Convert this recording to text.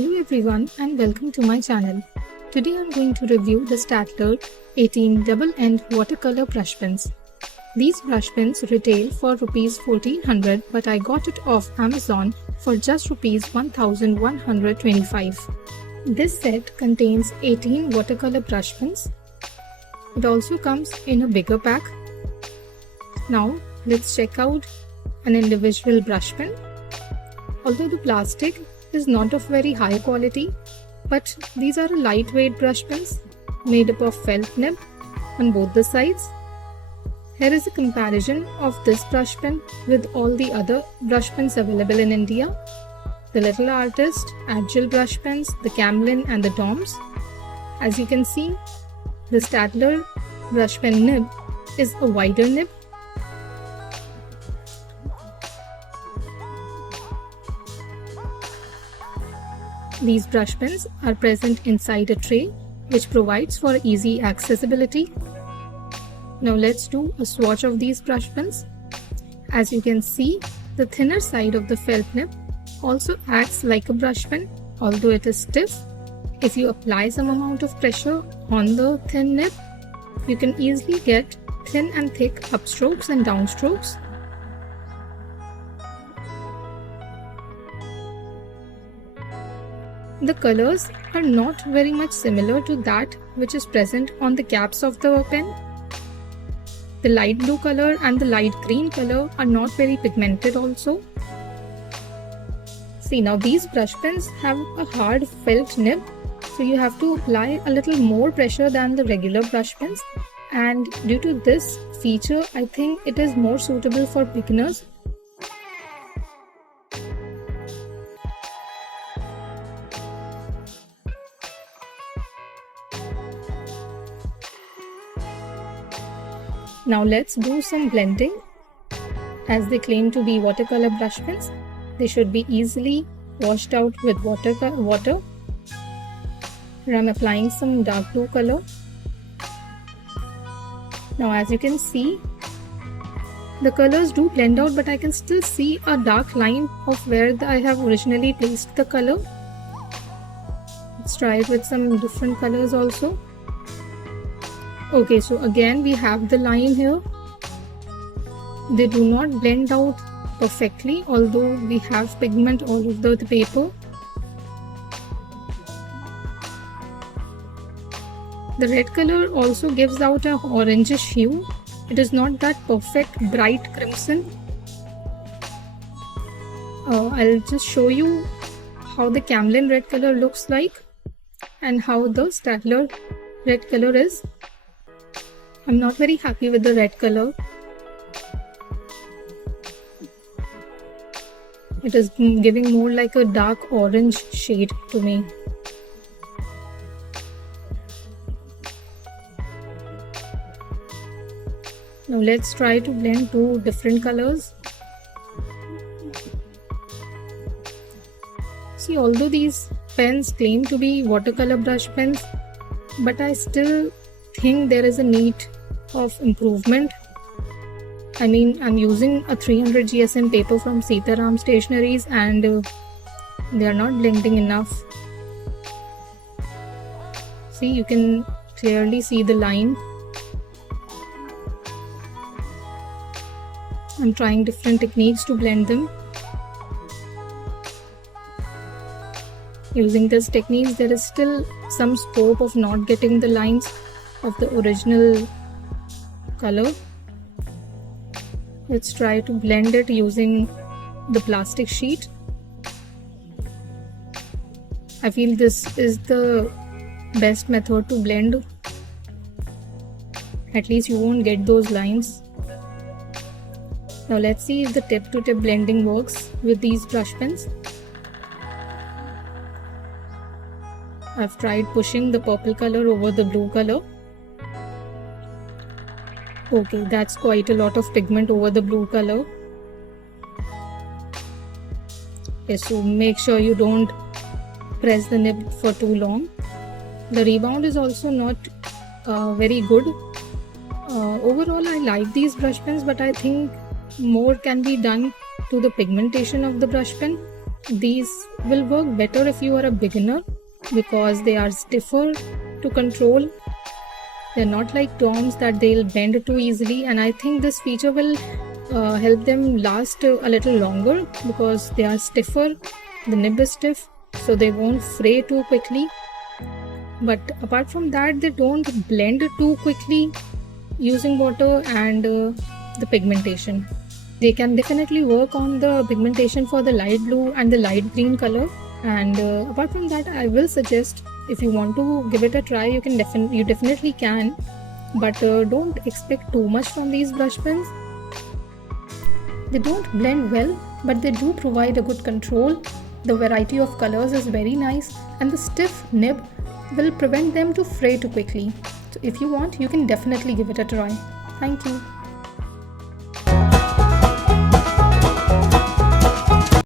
Hello everyone and welcome to my channel. Today I'm going to review the STAEDTLER 18 double-end watercolor brush pens. These brush pens retail for Rs 1400 but I got it off Amazon for just Rs 1125. This set contains 18 watercolor brush pens. It also comes in a bigger pack. Now let's check out an individual brush pen. Although the plastic is not of very high quality, but these are lightweight brush pens made up of felt nib on both the sides. Here is a comparison of this brush pen with all the other brush pens available in India. The Little Artist, Agile brush pens, the Camlin and the Doms. As you can see, the STAEDTLER brush pen nib is a wider nib. These brush pens are present inside a tray which provides for easy accessibility. Now let's do a swatch of these brush pens. As you can see, the thinner side of the felt nib also acts like a brush pen, although it is stiff. If you apply some amount of pressure on the thin nib, you can easily get thin and thick upstrokes and downstrokes. The colors are not very much similar to that which is present on the caps of the pen. The light blue color and the light green color are not very pigmented also. See, now these brush pens have a hard felt nib, so you have to apply a little more pressure than the regular brush pens, and due to this feature I think it is more suitable for beginners. Now let's do some blending. As they claim to be watercolor brush pens, they should be easily washed out with water. Here I'm applying some dark blue color. Now as you can see, the colors do blend out, but I can still see a dark line of where I have originally placed the color. Let's try it with some different colors also. Okay, so again we have the line here. They do not blend out perfectly, although we have pigment all over the paper. The red color also gives out an orangish hue. It is not that perfect bright crimson. I'll just show you how the Camlin red color looks like and how the STAEDTLER red color is. I'm not very happy with the red color. It is giving more like a dark orange shade to me. Now let's try to blend two different colors. See, although these pens claim to be watercolor brush pens, but I still think there is a need of improvement. I mean, I'm using a 300 GSM paper from Sitaram Stationeries and they are not blending enough. See, you can clearly see the line. I'm trying different techniques to blend them. Using these techniques, there is still some scope of not getting the lines of the original color. Let's try to blend it using the plastic sheet. I feel this is the best method to blend. At least you won't get those lines. Now let's see if the tip-to-tip blending works with these brush pens. I've tried pushing the purple color over the blue color. Okay, that's quite a lot of pigment over the blue color. Okay, so make sure you don't press the nib for too long. The rebound is also not very good. Overall, I like these brush pens, but I think more can be done to the pigmentation of the brush pen. these will work better if you are a beginner because they are stiffer to control. They're not like DOMs that they'll bend too easily, and I think this feature will help them last a little longer because they are stiffer. The nib is stiff, so they won't fray too quickly. But apart from that, they don't blend too quickly using water and the pigmentation. They can definitely work on the pigmentation for the light blue and the light green color. And apart from that, I will suggest, if you want to give it a try, you definitely can, but don't expect too much from these brush pens. They don't blend well, but they do provide a good control. The variety of colors is very nice, and the stiff nib will prevent them to fray too quickly. So if you want, you can definitely give it a try. Thank you.